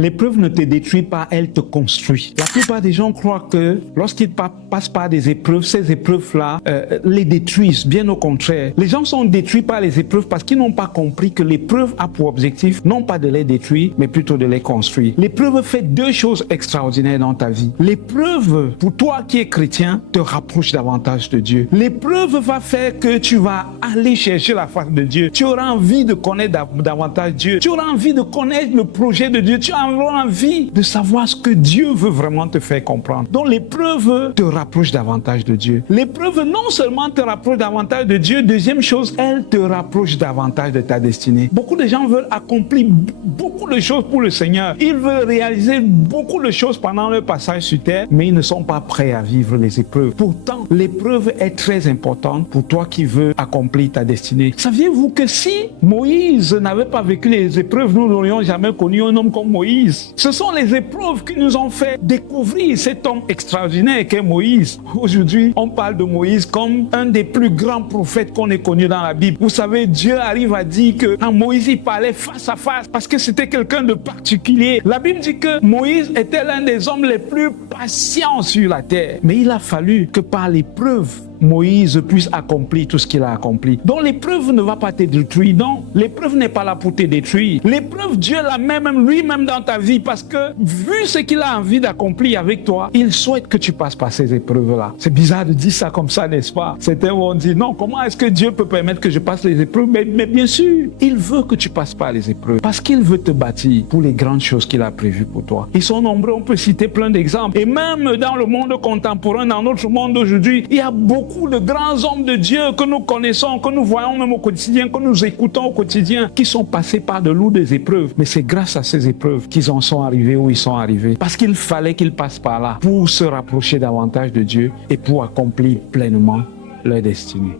L'épreuve ne te détruit pas, elle te construit. La plupart des gens croient que lorsqu'ils passent par des épreuves, ces épreuves-là les détruisent. Bien au contraire. Les gens sont détruits par les épreuves parce qu'ils n'ont pas compris que l'épreuve a pour objectif non pas de les détruire, mais plutôt de les construire. L'épreuve fait deux choses extraordinaires dans ta vie. L'épreuve, pour toi qui es chrétien, te rapproche davantage de Dieu. L'épreuve va faire que tu vas aller chercher la face de Dieu. Tu auras envie de connaître davantage Dieu. Tu auras envie de connaître le projet de Dieu. Tu auras envie de savoir ce que Dieu veut vraiment te faire comprendre. Donc l'épreuve te rapproche davantage de Dieu. L'épreuve non seulement te rapproche davantage de Dieu, deuxième chose, elle te rapproche davantage de ta destinée. Beaucoup de gens veulent accomplir beaucoup de choses pour le Seigneur. Ils veulent réaliser beaucoup de choses pendant leur passage sur terre, mais ils ne sont pas prêts à vivre les épreuves. Pourtant, l'épreuve est très importante pour toi qui veux accomplir ta destinée. Saviez-vous que si Moïse n'avait pas vécu les épreuves, nous n'aurions jamais connu un homme comme Moïse? Ce sont les épreuves qui nous ont fait découvrir cet homme extraordinaire qu'est Moïse. Aujourd'hui, on parle de Moïse comme un des plus grands prophètes qu'on ait connu dans la Bible. Vous savez, Dieu arrive à dire que Moïse, il parlait face à face parce que c'était quelqu'un de particulier. La Bible dit que Moïse était l'un des hommes les plus patients sur la terre. Mais il a fallu que par l'épreuve, Moïse puisse accomplir tout ce qu'il a accompli. Donc l'épreuve ne va pas te détruire. Non, l'épreuve n'est pas là pour te détruire. L'épreuve, Dieu la met même lui-même dans ta vie parce que vu ce qu'il a envie d'accomplir avec toi, il souhaite que tu passes par ces épreuves-là. C'est bizarre de dire ça comme ça, n'est-ce pas? Certains vont dire non, comment est-ce que Dieu peut permettre que je passe les épreuves? Mais bien sûr, il veut que tu passes par les épreuves parce qu'il veut te bâtir pour les grandes choses qu'il a prévues pour toi. Ils sont nombreux, on peut citer plein d'exemples. Et même dans le monde contemporain, dans notre monde d'aujourd'hui, il y a beaucoup de grands hommes de Dieu que nous connaissons, que nous voyons même au quotidien, que nous écoutons au quotidien, qui sont passés par de lourdes épreuves. Mais c'est grâce à ces épreuves qu'ils en sont arrivés où ils sont arrivés. Parce qu'il fallait qu'ils passent par là pour se rapprocher davantage de Dieu et pour accomplir pleinement leur destinée.